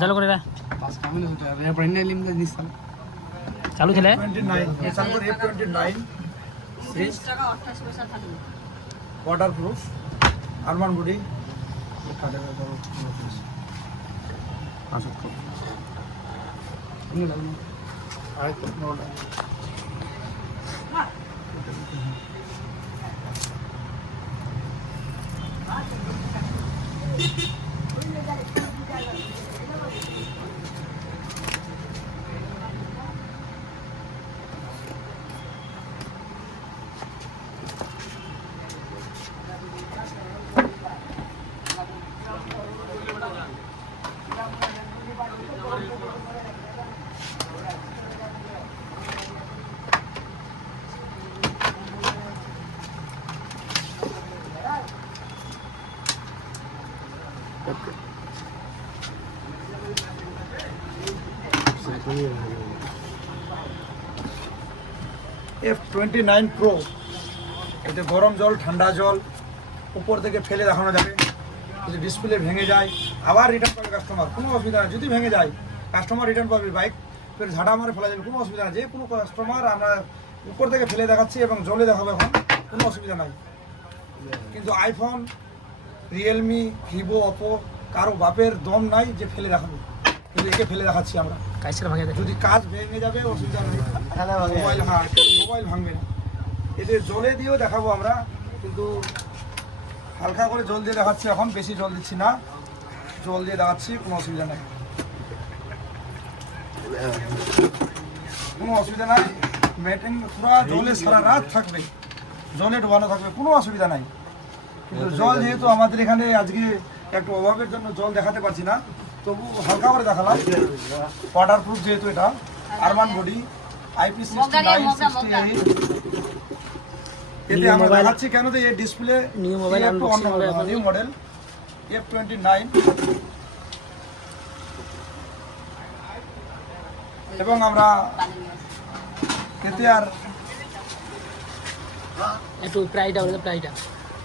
চালু করে চালু ছিল water proof Arman body F29 Pro এতে গরম জল ঠান্ডা জল উপর থেকে ফেলে দেখানো যাবে। যদি ডিসপ্লে ভেঙে যায় আবার রিটার্ন পাবে কাস্টমার, কোনো অসুবিধা নেই। যদি ভেঙে যায় কাস্টমার রিটার্ন পাবে, বাইক ফের ঝাঁটা মারে ফেলা যাবে, কোনো অসুবিধা নেই। যে কোনো কাস্টমার আমরা উপর থেকে ফেলে দেখাচ্ছি এবং জলে দেখাবো, এখন কোনো অসুবিধা নাই। কিন্তু আইফোন, রিয়েলমি, ভিভো, ওপো কারো বাপের দম নাই যে ফেলে দেখাবে, কিন্তু একে ফেলে দেখাচ্ছি আমরা। যদি কাজ ভেঙে যাবে অসুবিধা নেই, মোবাইল মোবাইল ভাঙবে না। এদের জলে দিয়েও দেখাবো আমরা, কিন্তু হালকা করে জল দিয়ে দেখাচ্ছি, এখন বেশি জল দিচ্ছি না, জল দিয়ে দেখাচ্ছি, কোনো অসুবিধা নেই, কোনো অসুবিধা নাই। ব্যাটিং পুরো জলে সারা রাত থাকবে, জলে ডোবানো থাকবে, কোনো অসুবিধা নাই। কিন্তু জল যেহেতু আমাদের এখানে আজকে একটু অভাবের জন্য জল দেখাতে পারছি না, তবু হালকা করে দেখালাম। ওয়াটার প্রুফ যেহেতু, এটা আরমান বডি IP6968, এতে আমরা দেখাচ্ছি কেন যে এই ডিসপ্লে একটু অন্য নিউ মডেল F29, এবং আমরা এতে আর একটু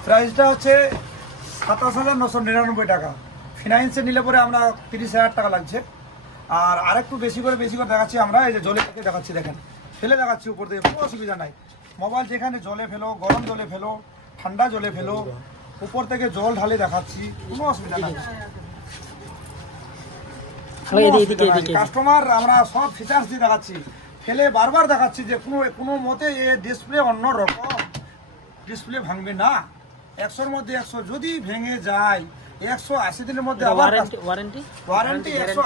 প্রাইসটা হচ্ছে 27,999 টাকা। ফিনান্সে নিলে পরে আমরা 30,000 টাকা লাগছে। আর আরেকটু বেশি করে দেখাচ্ছি আমরা, এই যে জলে থেকে দেখাচ্ছি, দেখেন ফেলে দেখাচ্ছি উপর থেকে, কোনো অসুবিধা নাই। মোবাইল যেখানে জলে ফেলো, গরম জলে ফেলো, ঠান্ডা জলে ফেলো, উপর থেকে জল ঢালে দেখাচ্ছি, কোনো অসুবিধা নাই। কাস্টমার আমরা সব ফিচার্স দিয়ে দেখাচ্ছি, ফেলে বারবার দেখাচ্ছি যে কোনো মতে এ ডিসপ্লে অন্য রকম, ডিসপ্লে ভাঙবে না। 100-র মধ্যে 100, যদি ভেঙে যায় 180 দিনের মধ্যে আবার ওয়ারেন্টি ওয়ারেন্টি 100